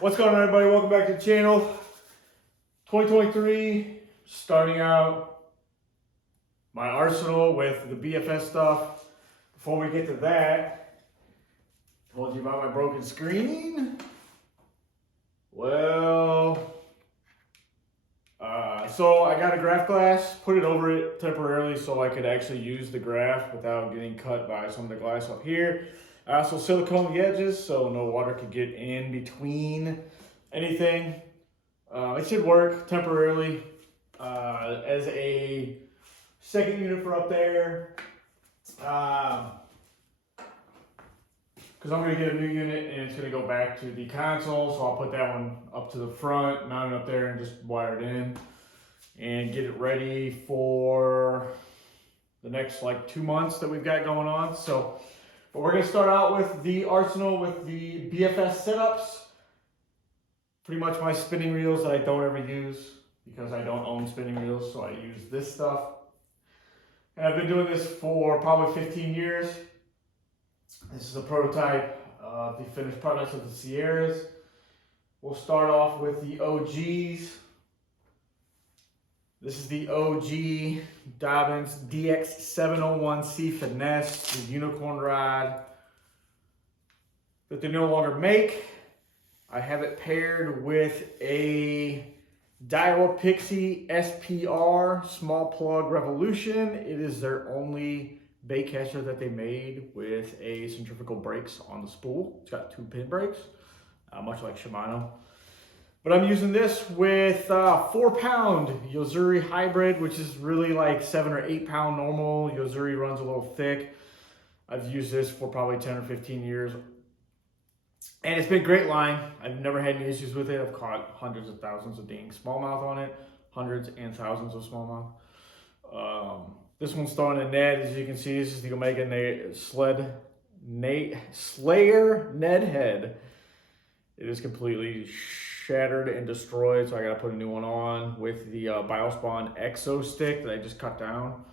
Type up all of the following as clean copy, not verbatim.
What's going on, everybody? Welcome back to the channel. 2023, starting out my arsenal with the BFS stuff. Before we get to that, told you about my broken screen. Well, so I got a graph glass, put it over it temporarily so I could actually use the graph without getting cut by some of the glass up here. I also silicone the edges so no water could get in between anything. It should work temporarily as a second unit for up there. Because I'm going to get a new unit and it's going to go back to the console. So I'll put that one up to the front, mount it up there, and just wire it in and get it ready for the next like 2 months that we've got going on. So, but we're going to start out with the arsenal with the BFS setups. Pretty much my spinning reels that I don't ever use because I don't own spinning reels, so I use this stuff. And I've been doing this for probably 15 years. This is a prototype of the finished products of the Sierras. We'll start off with the OGs. This is the OG Dobyns DX701C Finesse, the unicorn rod that they no longer make. I have it paired with a Daiwa Pixie SPR small plug Revolution. It is their only bait catcher that they made with a centrifugal brakes on the spool. It's got 2 pin brakes, much like Shimano. But I'm using this with 4-pound Yozuri hybrid, which is really like 7 or 8 pound normal. Yozuri runs a little thick. I've used this for probably 10 or 15 years. And it's been a great line. I've never had any issues with it. I've caught hundreds of thousands of dang smallmouth on it. Hundreds and thousands of smallmouth. This one's throwing a Ned. As you can see, this is the Omega Slayer Ned head. It is completely shattered and destroyed, so I got to put a new one on with the Biospawn Exo stick that I just cut down.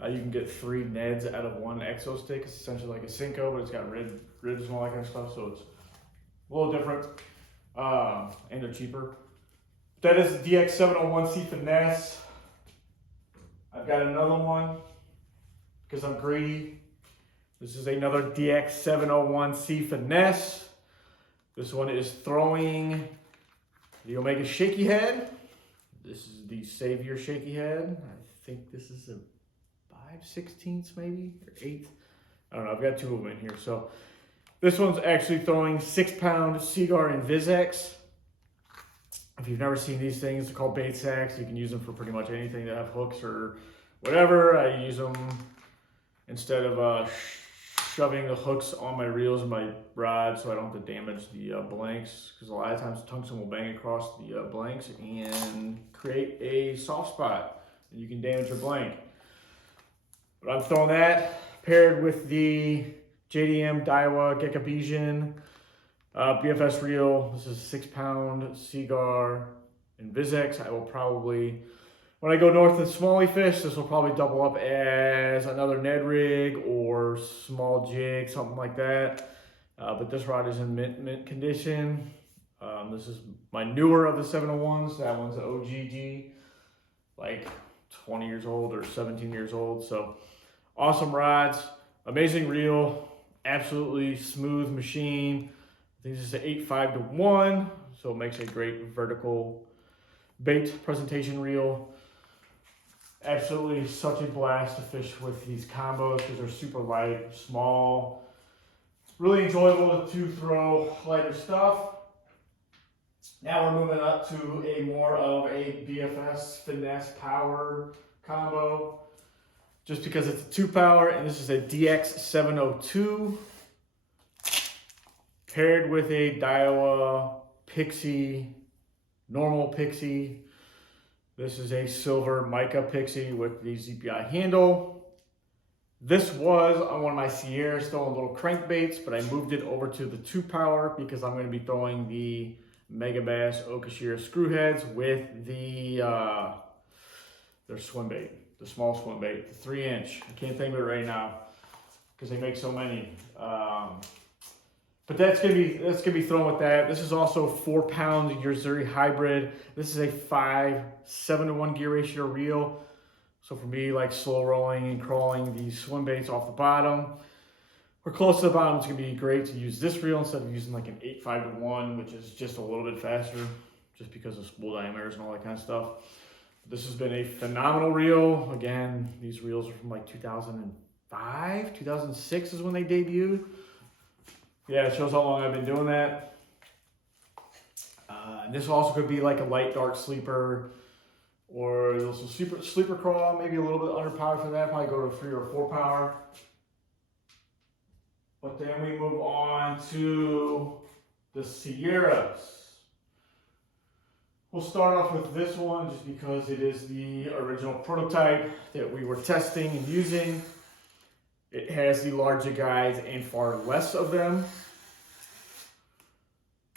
You can get 3 Neds out of 1 Exo stick. It's essentially like a Cinco, but it's got ribs and all that kind of stuff, so it's a little different, and they're cheaper. That is the DX701C Finesse. I've got another one because I'm greedy. This is another DX701C Finesse. This one is throwing the Omega Shaky Head. This is the Savior Shaky Head. I think this is a 5/16 maybe, or 1/8. I don't know, I've got 2 of them in here. So this one's actually throwing 6-pound Seaguar and Vizex. If you've never seen these things, they're called bait sacks. You can use them for pretty much anything that have hooks or whatever. I use them instead of shoving the hooks on my reels and my rod so I don't have to damage the blanks, because a lot of times tungsten will bang across the blanks and create a soft spot and you can damage your blank. But I'm throwing that paired with the JDM Daiwa Gekabesian BFS reel. This is 6-pound Seaguar and Vizex. I will probably, when I go north of Smalley Fish, this will probably double up as another Ned rig or small jig, something like that. But this rod is in mint condition. This is my newer of the 701s. That one's an OGG, like 20 years old or 17 years old. So awesome rods, amazing reel, absolutely smooth machine. I think this is an 8.5-to-1, so it makes a great vertical bait presentation reel. Absolutely such a blast to fish with these combos because they're super light, small. It's really enjoyable to throw lighter stuff. Now we're moving up to a more of a BFS Finesse Power combo, just because it's a 2-power, and this is a DX702 paired with a Daiwa Pixie, normal Pixie. This is a silver mica Pixie with the ZPI handle. This was on one of my Sierras throwing little crankbaits, but I moved it over to the 2-power because I'm going to be throwing the Mega Bass Okashira screw heads with the their swim bait, the small swim bait, the 3-inch. I can't think of it right now because they make so many. But that's gonna be thrown with that. This is also 4 pound Yuzuri hybrid. This is a 5-7 to 1 gear ratio reel. So for me, like slow rolling and crawling these swim baits off the bottom, or close to the bottom, it's gonna be great to use this reel instead of using like an 8-5 to 1, which is just a little bit faster, just because of spool diameters and all that kind of stuff. This has been a phenomenal reel. Again, these reels are from like 2005, 2006 is when they debuted. Yeah, it shows how long I've been doing that. This also could be like a light dark sleeper, or also sleeper crawl, maybe a little bit underpowered for that. Probably go to 3 or 4 power. But then we move on to the Sierras. We'll start off with this one just because it is the original prototype that we were testing and using. It has the larger guides and far less of them.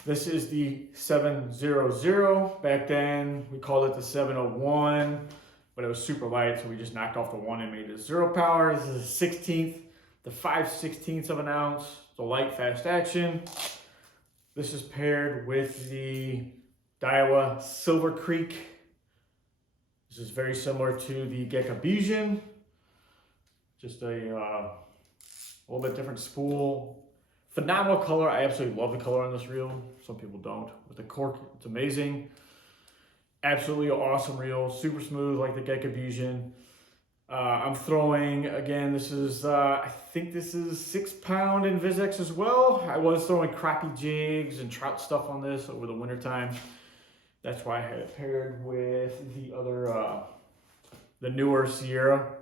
This is the 700. Back then we called it the 701, but it was super light, so we just knocked off the 1 and made it 0 power. This is a 16th, the 5/16 of an ounce. It's a light, fast action. This is paired with the Daiwa Silver Creek. This is very similar to the Gekabesian. Just a little bit different spool. Phenomenal color. I absolutely love the color on this reel. Some people don't. With the cork, it's amazing. Absolutely awesome reel. Super smooth like the Gekabesian. I'm throwing, again, this is, I think this is 6 pound in Vizex as well. I was throwing crappie jigs and trout stuff on this over the winter time. That's why I had it paired with the other, the newer Sierra.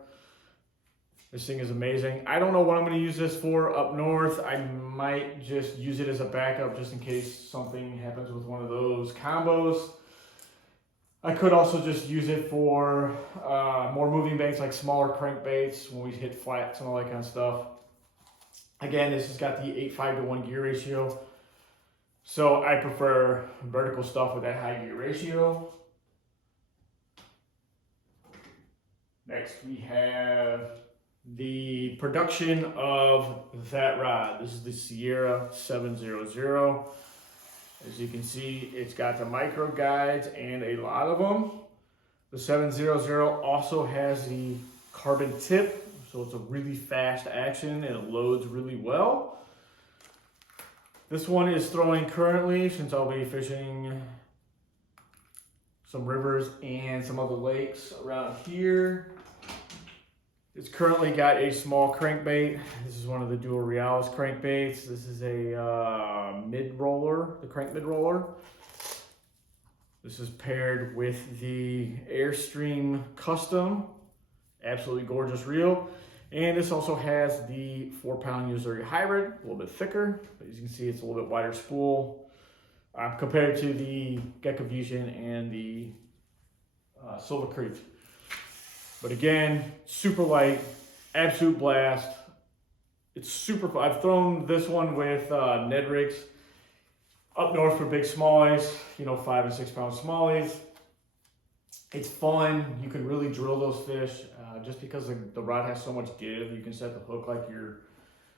This thing is amazing. I don't know what I'm going to use this for up north. I might just use it as a backup just in case something happens with one of those combos. I could also just use it for more moving baits, like smaller crankbaits when we hit flats and all that kind of stuff. Again, this has got the 8-5 to 1 gear ratio. So I prefer vertical stuff with that high gear ratio. Next we have the production of that rod. This is the Sierra 700. As you can see, it's got the micro guides and a lot of them. The 700 also has the carbon tip, so it's a really fast action and it loads really well. This one is throwing currently, since I'll be fishing some rivers and some other lakes around here. It's currently got a small crankbait. This is one of the Dual Realis crankbaits. This is a mid-roller, the crank mid-roller. This is paired with the Airstream Custom. Absolutely gorgeous reel. And this also has the 4 pound Yuzuri hybrid, a little bit thicker. But as you can see, it's a little bit wider spool compared to the Gekabesian and the Silver Creek. But again, super light, absolute blast. It's super, I've thrown this one with Ned rigs up north for big smallies, you know, 5 and 6 pound smallies. It's fun. You can really drill those fish just because the rod has so much give. You can set the hook like you're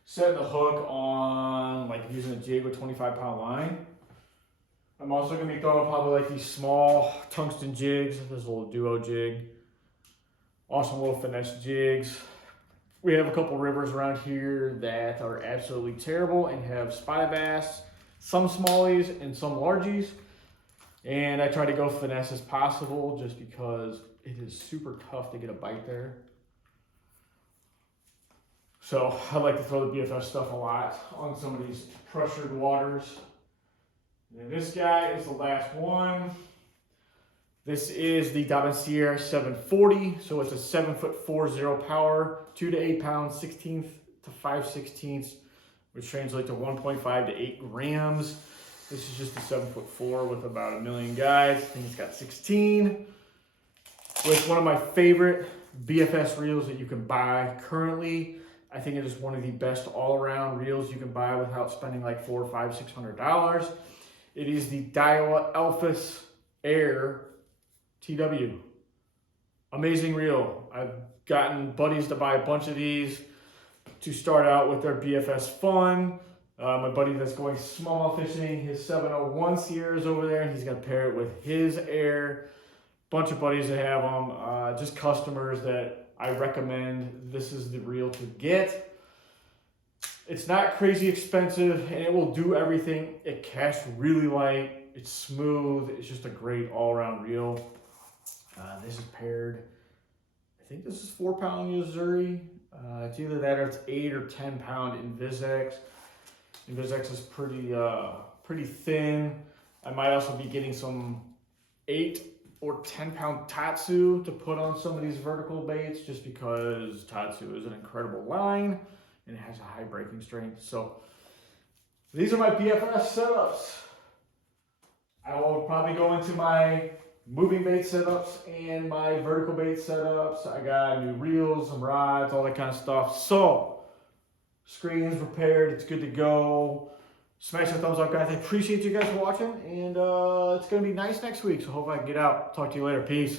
setting the hook on, like using a jig with 25 pound line. I'm also going to be throwing probably like these small tungsten jigs. This little duo jig. Awesome little finesse jigs. We have a couple rivers around here that are absolutely terrible and have spotted bass, some smallies and some largies. And I try to go finesse as possible just because it is super tough to get a bite there. So I like to throw the BFS stuff a lot on some of these pressured waters. And this guy is the last one. This is the Sierra 740. So it's a 7'4" power, 2 to 8 pounds, 16th to 5/16, which translates to 1.5 to 8 grams. This is just a 7'4" with about 1 million guides. I think it's got 16. With one of my favorite BFS reels that you can buy currently. I think it is one of the best all-around reels you can buy without spending like $400, $500, $600. It is the Daiwa Elphus Air TW. Amazing reel. I've gotten buddies to buy a bunch of these to start out with their BFS fun. My buddy that's going smallmouth fishing, his 701 Sierra is over there, and he's gonna pair it with his Air. Bunch of buddies that have them, just customers that I recommend. This is the reel to get. It's not crazy expensive, and it will do everything. It casts really light. It's smooth. It's just a great all-around reel. This is paired. I think this is 4-pound Missouri. It's either that or it's 8 or 10-pound Invisex. Invisex is pretty thin. I might also be getting some 8 or 10-pound Tatsu to put on some of these vertical baits, just because Tatsu is an incredible line and it has a high breaking strength. So these are my BFS setups. I will probably go into my moving bait setups and my vertical bait setups. I got new reels, some rods, all that kind of stuff. So screen's prepared, it's good to go. Smash the thumbs up, guys. I appreciate you guys watching, and it's gonna be nice next week, so hope I can get out. Talk to you later. Peace.